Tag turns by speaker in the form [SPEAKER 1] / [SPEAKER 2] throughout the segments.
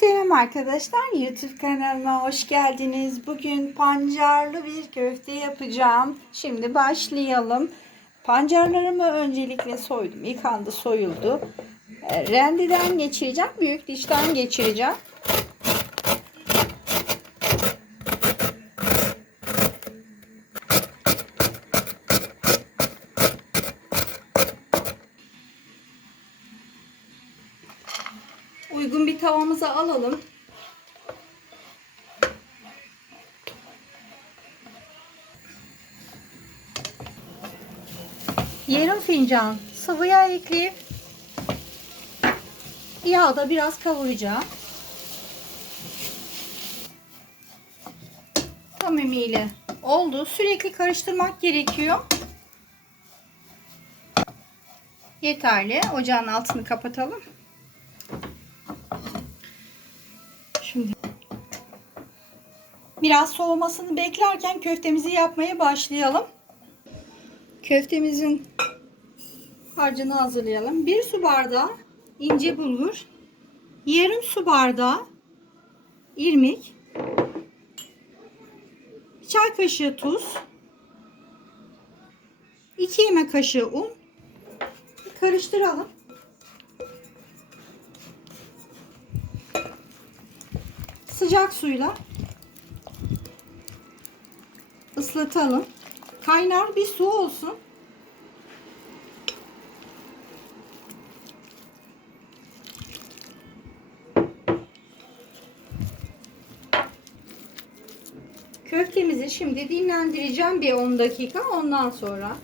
[SPEAKER 1] Selam arkadaşlar YouTube kanalıma hoş geldiniz. Bugün pancarlı bir köfte yapacağım. Şimdi başlayalım. Pancarlarımı öncelikle soydum. Yıkandı, soyuldu. Rendeden geçireceğim. Büyük dişten geçireceğim. Uygun bir tavamıza alalım. Yarım fincan sıvı yağ ekleyip yağda biraz kavuracağım. Tamamıyla oldu. Sürekli karıştırmak gerekiyor. Yeterli. Ocağın altını kapatalım. Biraz soğumasını beklerken köftemizi yapmaya başlayalım. Köftemizin harcını hazırlayalım. Bir su bardağı ince bulgur, yarım su bardağı irmik, çay kaşığı tuz, 2 yemek kaşığı un. Karıştıralım. sıcak suyla ıslatalım. Kaynar bir su olsun. Köftemizi şimdi dinlendireceğim bir 10 dakika. Ondan sonra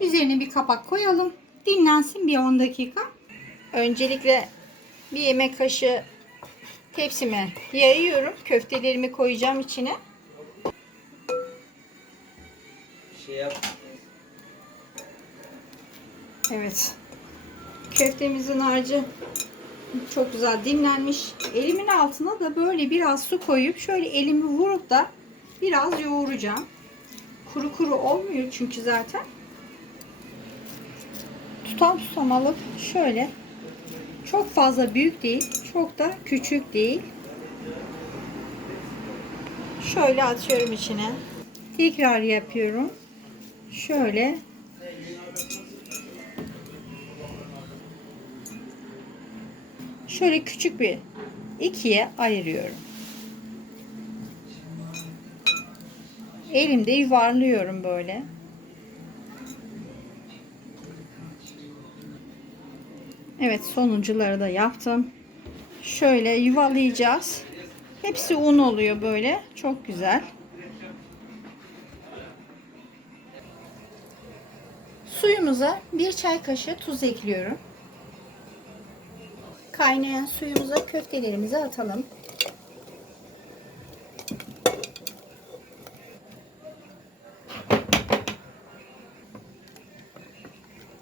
[SPEAKER 1] üzerine bir kapak koyalım. Dinlensin bir 10 dakika. Öncelikle bir yemek kaşığı tepsime yayıyorum. Köftelerimi koyacağım içine.
[SPEAKER 2] Şey yap.
[SPEAKER 1] Evet. Köftemizin harcı çok güzel dinlenmiş. Elimin altına da böyle biraz su koyup şöyle elimi vurup da biraz yoğuracağım. Kuru kuru olmuyor çünkü zaten. Tutam tutam alıp şöyle çok fazla büyük değil, çok da küçük değil. Şöyle atıyorum içine. Tekrar yapıyorum. Şöyle şöyle küçük bir ikiye ayırıyorum. Elimde yuvarlıyorum böyle. Evet sonuncuları da yaptım. Şöyle yuvalayacağız. Hepsi un oluyor böyle. Çok güzel. Suyumuza bir çay kaşığı tuz ekliyorum. Kaynayan suyumuza köftelerimizi atalım.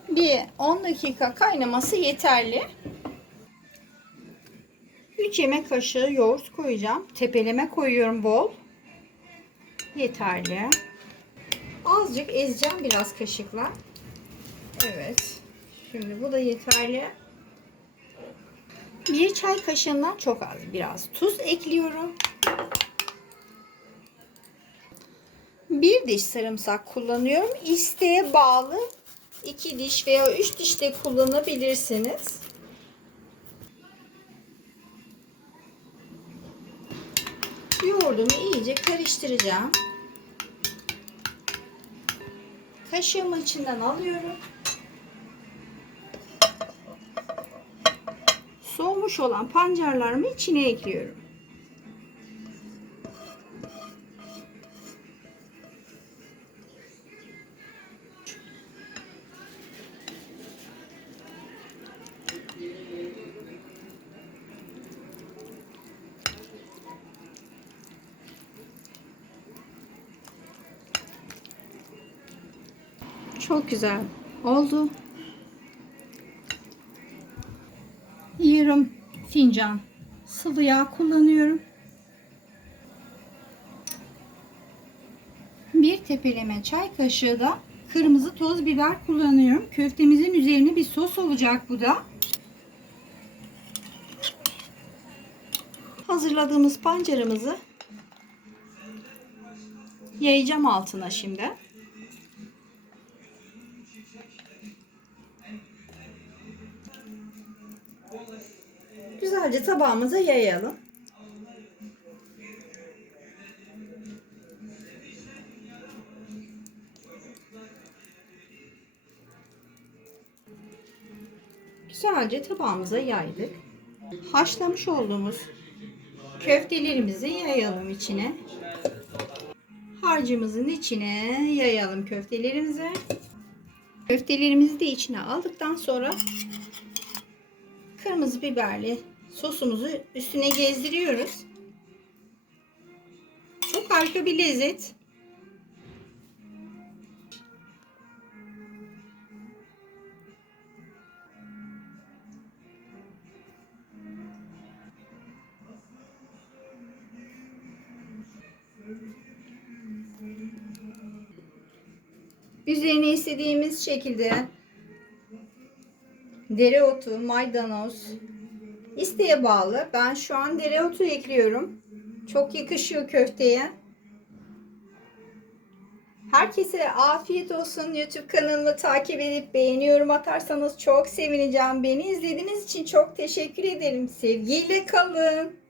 [SPEAKER 1] Bir 10 dakika kaynaması yeterli. 3 yemek kaşığı yoğurt koyacağım. Tepeleme koyuyorum bol. Yeterli. Azıcık ezeceğim biraz kaşıkla. Evet. Şimdi bu da yeterli. Bir çay kaşığından çok az biraz tuz ekliyorum. Bir diş sarımsak kullanıyorum. İsteğe bağlı 2 diş veya 3 diş de kullanabilirsiniz. Yoğurdumu iyice karıştıracağım. Kaşığımın içinden alıyorum. Soğumuş olan pancarlarımı içine ekliyorum. Çok güzel oldu. Yarım fincan sıvı yağ kullanıyorum. Bir tepeleme çay kaşığı da kırmızı toz biber kullanıyorum. Köftemizin üzerine bir sos olacak bu da. Hazırladığımız pancarımızı yayacağım altına şimdi. Güzelce tabağımıza yayalım. Güzelce tabağımıza yaydık. Haşlamış olduğumuz köftelerimizi yayalım içine. Harcımızın içine yayalım köftelerimizi. Köftelerimizi de içine aldıktan sonra kırmızı biberli sosumuzu üstüne gezdiriyoruz. Çok harika bir lezzet. Üzerine istediğimiz şekilde dereotu, maydanoz isteğe bağlı. Ben şu an dereotu ekliyorum. Çok yakışıyor köfteye. Herkese afiyet olsun. YouTube kanalımı takip edip beğeniyorum atarsanız çok sevineceğim. Beni izlediğiniz için çok teşekkür ederim. Sevgiyle kalın.